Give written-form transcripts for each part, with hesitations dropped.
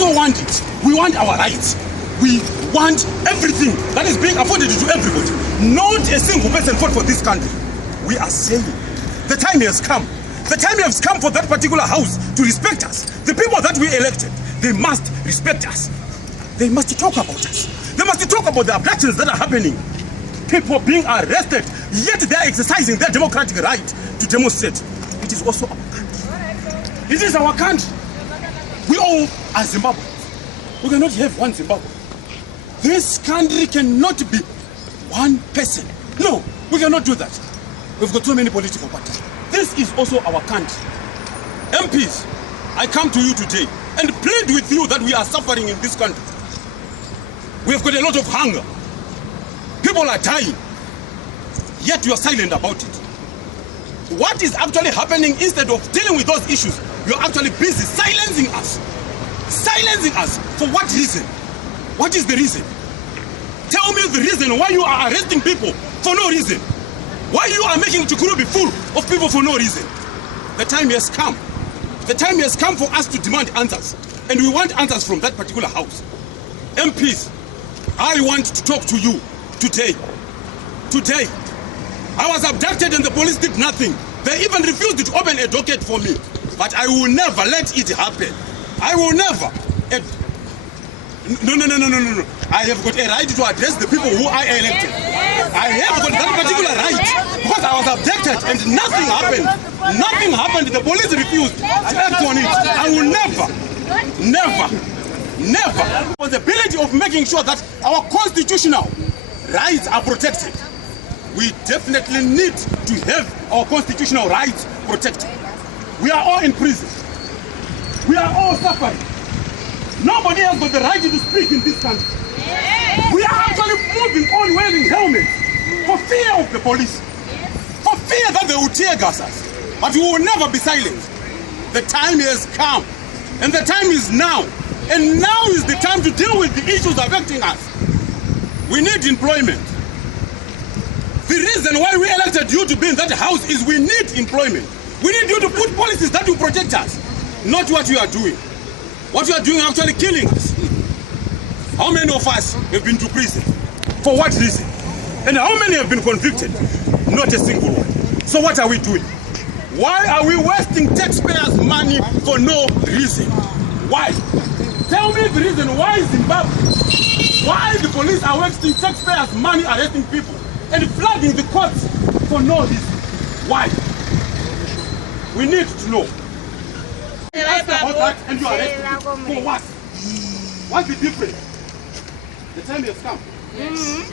also want it. We want our rights. We want everything that is being afforded to everybody. Not a single person fought for this country. We are saying the time has come. The time has come for that particular house to respect us. The people that we elected, they must respect us. They must talk about us. They must talk about the abductions that are happening. People being arrested, yet they are exercising their democratic right to demonstrate. It is also our country. It is our country. We all are Zimbabweans. We cannot have one Zimbabwe. This country cannot be one person. No, we cannot do that. We've got so many political parties. This is also our country. MPs, I come to you today and plead with you that we are suffering in this country. We have got a lot of hunger. People are dying, yet you are silent about it. What is actually happening, instead of dealing with those issues, you are actually busy silencing us. Silencing us. For what reason? What is the reason? Tell me the reason why you are arresting people for no reason. Why you are making Chukuru be full of people for no reason. The time has come. The time has come for us to demand answers. And we want answers from that particular house. MPs, I want to talk to you today. Today. I was abducted and the police did nothing. They even refused to open a docket for me. But I will never let it happen. I will never. No. I have got a right to address the people who I elected. I have got that particular right because I was abducted and nothing happened. Nothing happened. The police refused to act on it. I will never. Responsibility of making sure that our constitutional rights are protected. We definitely need to have our constitutional rights protected. We are all in prison. We are all suffering. Nobody has got the right to speak in this country. Yes. We are actually moving on wearing helmets for fear of the police. Yes. For fear that they will tear gas us. But we will never be silenced. The time has come. And the time is now. And now is the time to deal with the issues affecting us. We need employment. The reason why we elected you to be in that house is we need employment. We need you to put policies that will protect us. Not what you are doing. What you are doing is actually killing us. How many of us have been to prison? For what reason? And how many have been convicted? Not a single one. So what are we doing? Why are we wasting taxpayers' money for no reason? Why? Tell me the reason why Zimbabwe, why the police are wasting taxpayers' money arresting people and flooding the courts for no reason. Why? We need to know. Ask about that and you are arrested for what? What's the difference? The time has come. Yes.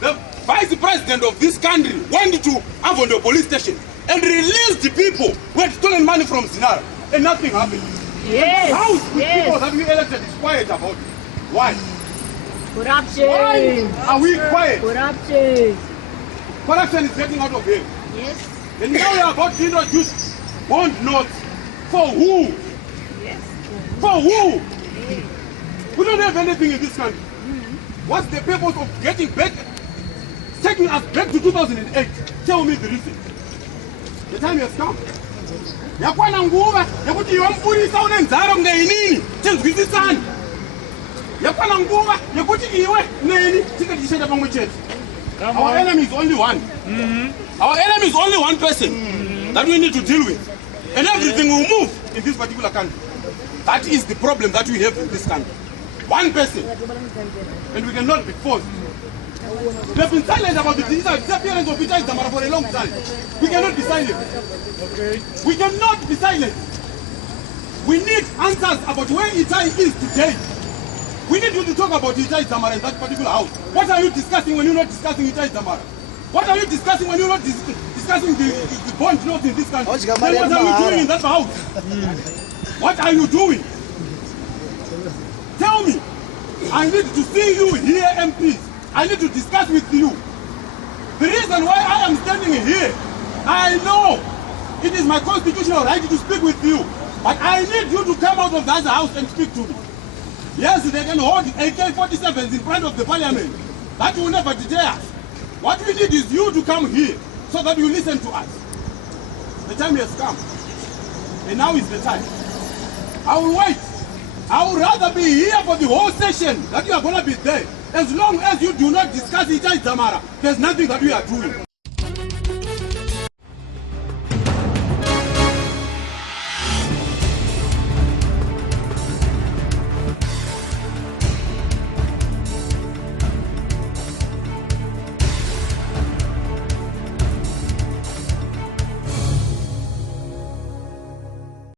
The vice president of this country went to Avondo police station and released the people who had stolen money from Zinara and nothing happened. Yes. How is the people that we elected is quiet about it? Why? Corruption. Why are we quiet? Corruption. Corruption is getting out of hand. Yes. And now we are about to introduce bond notes. For who? Yes. For who? Yes. We don't have anything in this country. What's the purpose of getting back, taking us back to 2008? Tell me the reason. The time has come. Yakwana nguva yakuti iwamfurisa unenzaro ngeini tinzwisisani. Yakwana nguva yakuti iwe neni tikatishenda pamwe chete. Our enemy is only one. Our enemy is only one person that we need to deal with. And everything will move in this particular country. That is the problem that we have in this country. One person. And we cannot be forced. We have been silent about the disappearance of Itai Zamara for a long time. We cannot be silent. Okay. We cannot be silent. We need answers about where Itai is today. We need you to talk about Itai Zamara in that particular house. What are you discussing when you're not discussing Itai Zamara? What are you discussing when you're not discussing the bond notes in this country? Then what are you doing in that house? What are you doing? Tell me. I need to see you here, MPs. I need to discuss with you. The reason why I am standing here, I know it is my constitutional right to speak with you. But I need you to come out of the other house and speak to me. Yes, they can hold AK-47s in front of the parliament. That will never deter us. What we need is you to come here so that you listen to us. The time has come. And now is the time. I will wait I would rather be here for the whole session that you are going to be there. As long as you do not discuss it, there's nothing that we are doing.